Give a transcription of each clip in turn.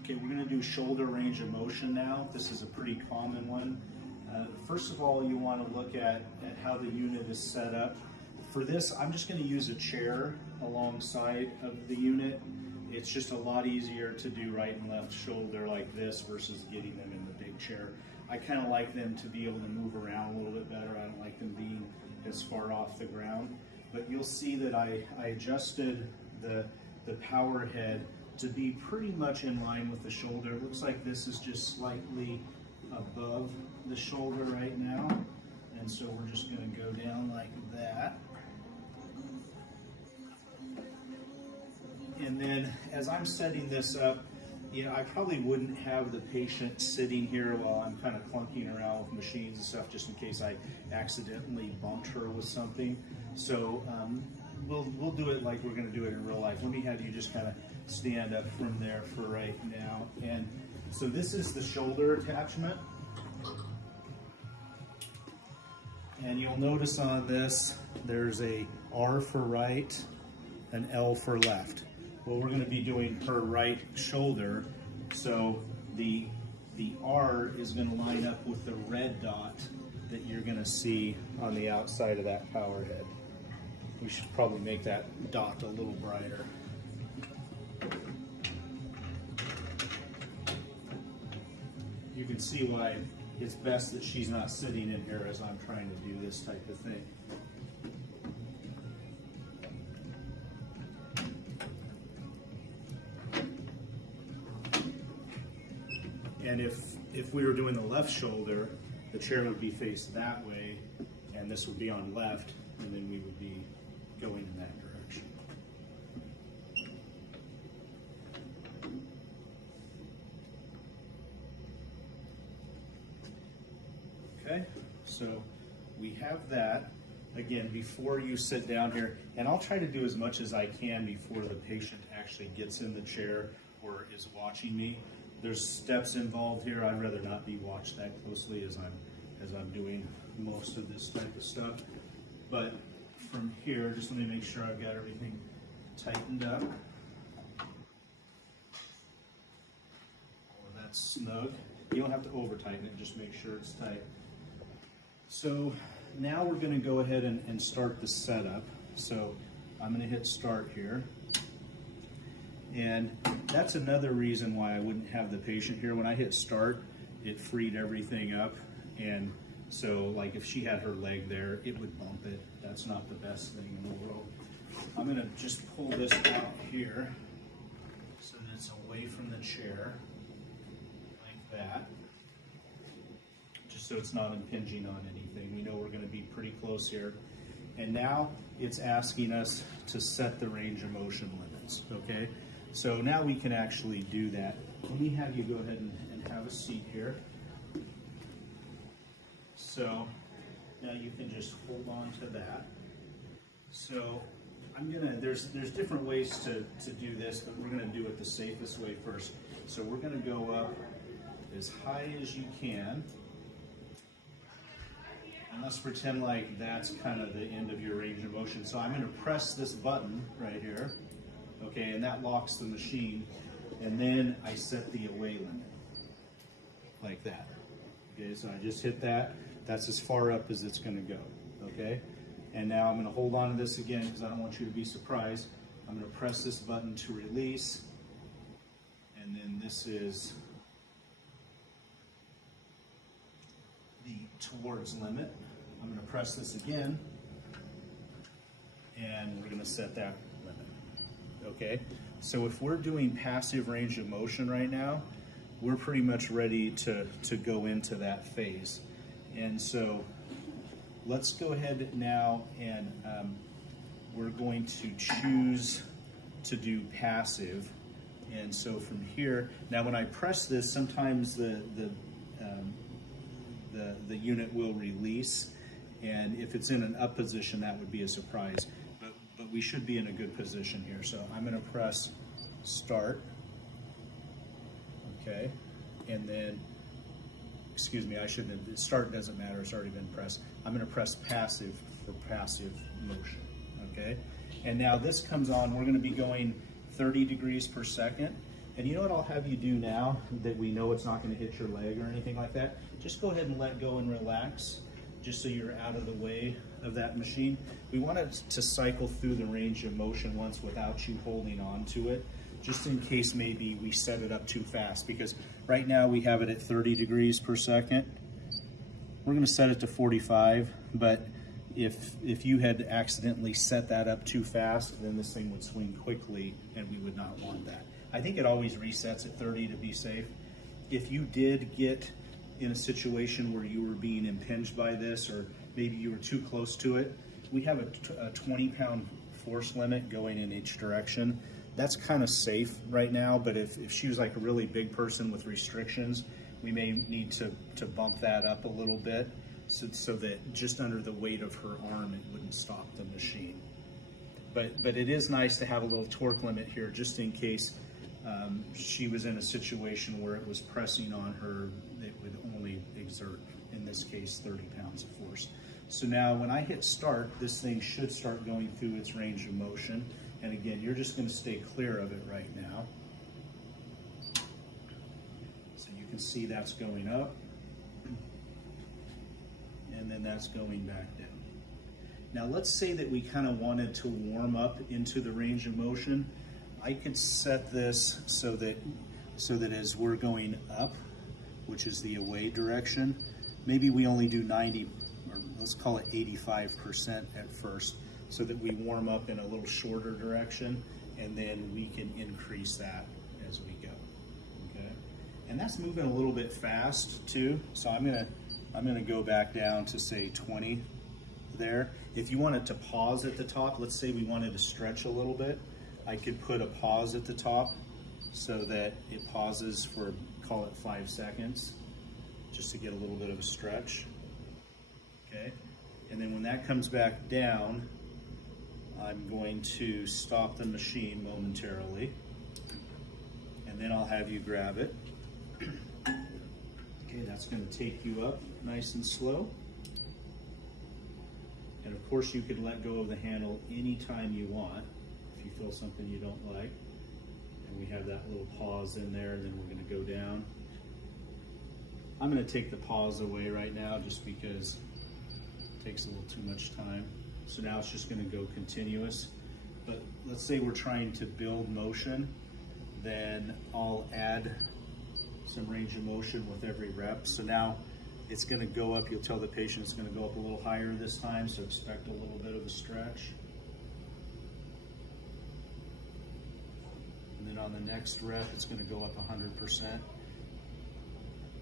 Okay, we're going to do shoulder range of motion now. This is a pretty common one. First of all, you want to look at how the unit is set up. For this, I'm just going to use a chair alongside of the unit. It's just a lot easier to do right and left shoulder like this versus getting them in the big chair. I kind of like them to be able to move around a little bit better. I don't like them being as far off the ground. But you'll see that I adjusted the power head to be pretty much in line with the shoulder. It looks like this is just slightly above the shoulder right now. And so we're just going to go down like that. And then as I'm setting this up, you know, I probably wouldn't have the patient sitting here while I'm kind of clunking around with machines and stuff, just in case I accidentally bumped her with something. So we'll do it like we're going to do it in real life. Let me have you just kind of stand up from there for right now. And so this is the shoulder attachment. And you'll notice on this, there's a R for right, an L for left. Well, we're going to be doing her right shoulder, so the R is going to line up with the red dot that you're going to see on the outside of that power head. We should probably make that dot a little brighter. You can see why it's best that she's not sitting in here as I'm trying to do this type of thing. And if we were doing the left shoulder, the chair would be faced that way, and this would be on left, and then we would be going in that direction. Okay, so we have that. Again, before you sit down here, and I'll try to do as much as I can before the patient actually gets in the chair or is watching me. There's steps involved here. I'd rather not be watched that closely as I'm doing most of this type of stuff. But from here, just let me make sure I've got everything tightened up. Oh, that's snug. You don't have to over tighten it, just make sure it's tight. So now we're going to go ahead and start the setup. So I'm going to hit start here. And that's another reason why I wouldn't have the patient here. When I hit start, it freed everything up. And so like if she had her leg there, it would bump it. That's not the best thing in the world. I'm gonna just pull this out here so that it's away from the chair, like that. Just so it's not impinging on anything. We know we're gonna be pretty close here. And now it's asking us to set the range of motion limits, okay? So now we can actually do that. Let me have you go ahead and have a seat here. So now you can just hold on to that. So I'm gonna, there's different ways to do this, but we're gonna do it the safest way first. So we're gonna go up as high as you can. And let's pretend like that's kind of the end of your range of motion. So I'm gonna press this button right here. Okay, and that locks the machine, and then I set the away limit, like that. Okay, so I just hit that. That's as far up as it's gonna go, okay? And now I'm gonna hold on to this again because I don't want you to be surprised. I'm gonna press this button to release, and then this is the towards limit. I'm gonna press this again, and we're gonna set that limit. Okay, so if we're doing passive range of motion right now, we're pretty much ready to go into that phase. And so let's go ahead now and we're going to choose to do passive. And so from here, now when I press this, sometimes the unit will release, and if it's in an up position, that would be a surprise. But we should be in a good position here. So I'm going to press start, okay, and then, excuse me, I shouldn't have, start doesn't matter, it's already been pressed. I'm going to press passive for passive motion, okay? And now this comes on, we're going to be going 30 degrees per second, And you know what I'll have you do now that we know it's not going to hit your leg or anything like that? Just go ahead and let go and relax, just so you're out of the way of that machine. We want it to cycle through the range of motion once without you holding on to it, just in case maybe we set it up too fast, because right now we have it at 30 degrees per second. We're going to set it to 45, but if you had accidentally set that up too fast, then this thing would swing quickly and we would not want that. I think it always resets at 30 to be safe. If you did get in a situation where you were being impinged by this, or maybe you were too close to it, we have a 20-pound force limit going in each direction. That's kind of safe right now, but if she was like a really big person with restrictions, we may need to bump that up a little bit so that just under the weight of her arm, it wouldn't stop the machine. But it is nice to have a little torque limit here, just in case she was in a situation where it was pressing on her, it would only exert, in this case, 30 pounds of force. So now when I hit start, this thing should start going through its range of motion. And again, you're just going to stay clear of it right now. So you can see that's going up, and then that's going back down. Now let's say that we kind of wanted to warm up into the range of motion. I could set this so that as we're going up, which is the away direction, maybe we only do 90, or let's call it 85% at first, so that we warm up in a little shorter direction, and then we can increase that as we go. Okay, and that's moving a little bit fast too. So I'm gonna go back down to say 20 there. If you wanted to pause at the top, let's say we wanted to stretch a little bit, I could put a pause at the top so that it pauses for, call it 5 seconds, just to get a little bit of a stretch. Okay, and then when that comes back down, I'm going to stop the machine momentarily, and then I'll have you grab it. Okay, that's going to take you up nice and slow. And of course you could let go of the handle anytime you want if you feel something you don't like. And we have that little pause in there, and then we're going to go down. I'm going to take the pause away right now just because it takes a little too much time. So now it's just going to go continuous. But let's say we're trying to build motion, then I'll add some range of motion with every rep. So now it's going to go up. You'll tell the patient it's going to go up a little higher this time, so expect a little bit of a stretch. And then on the next rep, it's going to go up 100%.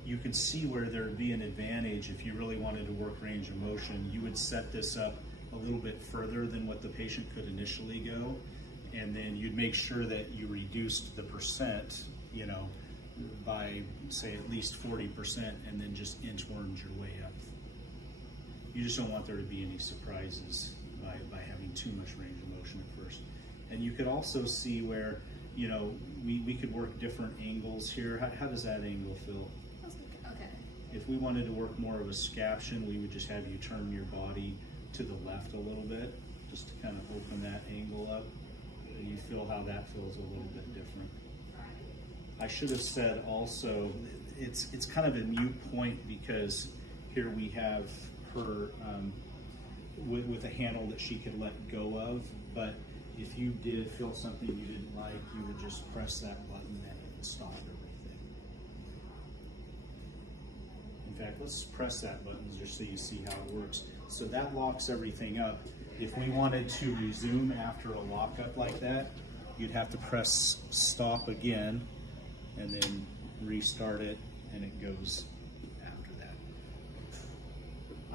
You can see where there'd be an advantage if you really wanted to work range of motion. You would set this up a little bit further than what the patient could initially go, and then you'd make sure that you reduced the percent, you know, by say at least 40%, and then just inchwormed your way up. You just don't want there to be any surprises by having too much range of motion at first. And you could also see where, you know, we could work different angles here. How does that angle feel? Okay. If we wanted to work more of a scaption, we would just have you turn your body to the left a little bit, just to kind of open that angle up. You feel how that feels a little bit different. I should have said also, it's kind of a moot point because here we have her with a handle that she could let go of, but if you did feel something you didn't like, you would just press that button and it would stop everything. In fact, let's press that button just so you see how it works. So that locks everything up. If we wanted to resume after a lockup like that, you'd have to press stop again and then restart it, and it goes after that.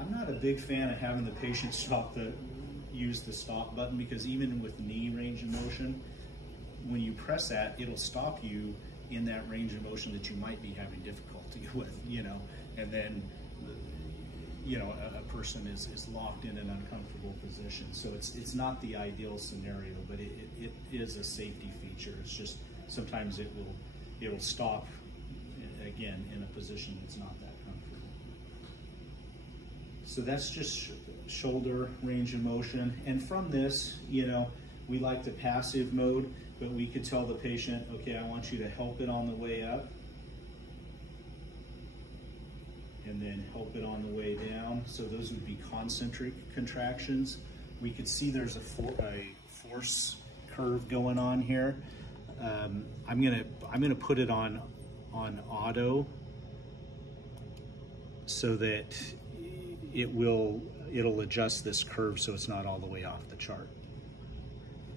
I'm not a big fan of having the patient use the stop button, because even with knee range of motion, when you press that, it'll stop you in that range of motion that you might be having difficulty with, you know, and then you know, a person is locked in an uncomfortable position. So it's not the ideal scenario, but it is a safety feature. It's just sometimes it will stop again in a position that's not that comfortable. So that's just shoulder range of motion. And from this, you know, We like the passive mode, but we could tell the patient, okay, I want you to help it on the way up, and then help it on the way down. So those would be concentric contractions. We could see there's a force curve going on here. I'm gonna put it on auto so that it'll adjust this curve so it's not all the way off the chart.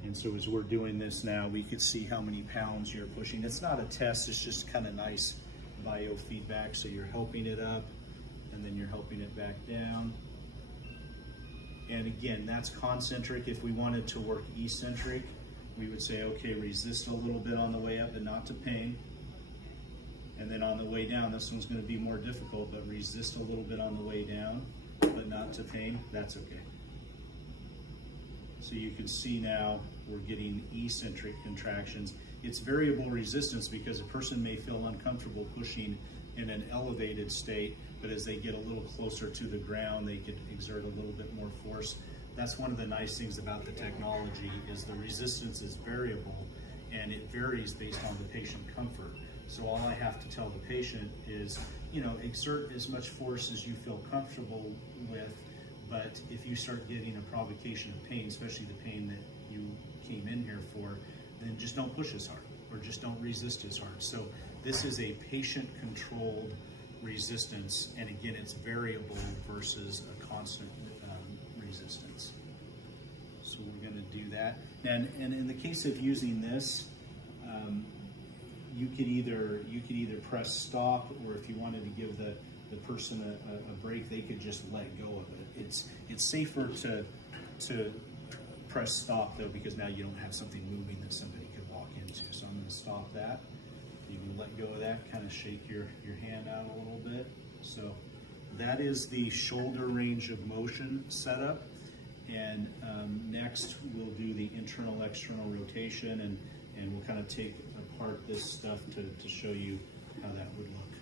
And so as we're doing this now, we could see how many pounds you're pushing. It's not a test, it's just kind of nice biofeedback. So you're helping it up and then you're helping it back down. And again, that's concentric. If we wanted to work eccentric, we would say, okay, resist a little bit on the way up, but not to pain. And then on the way down, this one's going to be more difficult, but resist a little bit on the way down, but not to pain. That's okay. So you can see now we're getting eccentric contractions. It's variable resistance because a person may feel uncomfortable pushing in an elevated state, but as they get a little closer to the ground, they could exert a little bit more force. That's one of the nice things about the technology is the resistance is variable and it varies based on the patient comfort. So all I have to tell the patient is, you know, exert as much force as you feel comfortable with, but if you start getting a provocation of pain, especially the pain that you came in here for, then just don't push as hard or just don't resist as hard. So this is a patient-controlled resistance, and again, it's variable versus a constant resistance. So we're going to do that. And in the case of using this, you could either press stop, or if you wanted to give the person a break, they could just let go of it. It's safer to press stop though, because now you don't have something moving that somebody could walk into. So I'm going to stop that. You can let go of that, kind of shake your hand out a little bit. So that is the shoulder range of motion setup. And next we'll do the internal external rotation, and we'll kind of take apart this stuff to show you how that would look.